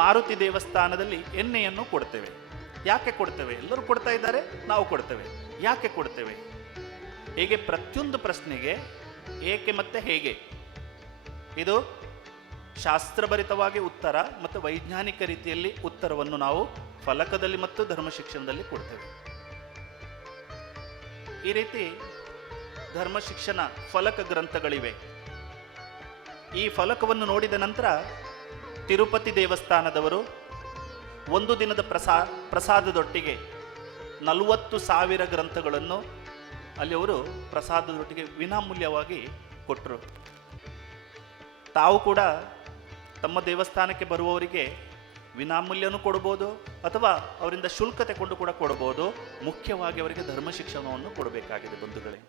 ಮಾರುತಿ ದೇವಸ್ಥಾನದಲ್ಲಿ ಎಣ್ಣೆಯನ್ನು ಕೊಡ್ತೇವೆ. ಯಾಕೆ ಕೊಡ್ತೇವೆ? ಎಲ್ಲರೂ ಕೊಡ್ತಾ ಇದ್ದಾರೆ, ನಾವು ಕೊಡ್ತೇವೆ. ಯಾಕೆ ಕೊಡ್ತೇವೆ? ಹೀಗೆ ಪ್ರತಿಯೊಂದು ಪ್ರಶ್ನೆಗೆ ಏಕೆ ಮತ್ತೆ ಹೇಗೆ, ಇದು ಶಾಸ್ತ್ರಭರಿತವಾಗಿ ಉತ್ತರ ಮತ್ತು ವೈಜ್ಞಾನಿಕ ರೀತಿಯಲ್ಲಿ ಉತ್ತರವನ್ನು ನಾವು ಫಲಕದಲ್ಲಿ ಮತ್ತು ಧರ್ಮ ಶಿಕ್ಷಣದಲ್ಲಿ ಕೊಡ್ತೇವೆ. ಈ ರೀತಿ ಧರ್ಮ ಶಿಕ್ಷಣ ಫಲಕ ಗ್ರಂಥಗಳಿವೆ. ಈ ಫಲಕವನ್ನು ನೋಡಿದ ನಂತರ ತಿರುಪತಿ ದೇವಸ್ಥಾನದವರು ಒಂದು ದಿನದ ಪ್ರಸಾದದೊಟ್ಟಿಗೆ 40,000 ಗ್ರಂಥಗಳನ್ನು ಅಲ್ಲಿ ಅವರು ಪ್ರಸಾದದೊಟ್ಟಿಗೆ ವಿನಾಮೂಲ್ಯವಾಗಿ ಕೊಟ್ಟರು. ತಾವು ಕೂಡ ತಮ್ಮ ದೇವಸ್ಥಾನಕ್ಕೆ ಬರುವವರಿಗೆ ವಿನಾಮೂಲ್ಯನೂ ಕೊಡ್ಬೋದು ಅಥವಾ ಅವರಿಂದ ಶುಲ್ಕ ತಗೊಂಡು ಕೂಡ ಕೊಡ್ಬೋದು. ಮುಖ್ಯವಾಗಿ ಅವರಿಗೆ ಧರ್ಮ ಶಿಕ್ಷಣವನ್ನು ಕೊಡಬೇಕಾಗಿದೆ ಬಂಧುಗಳೇ.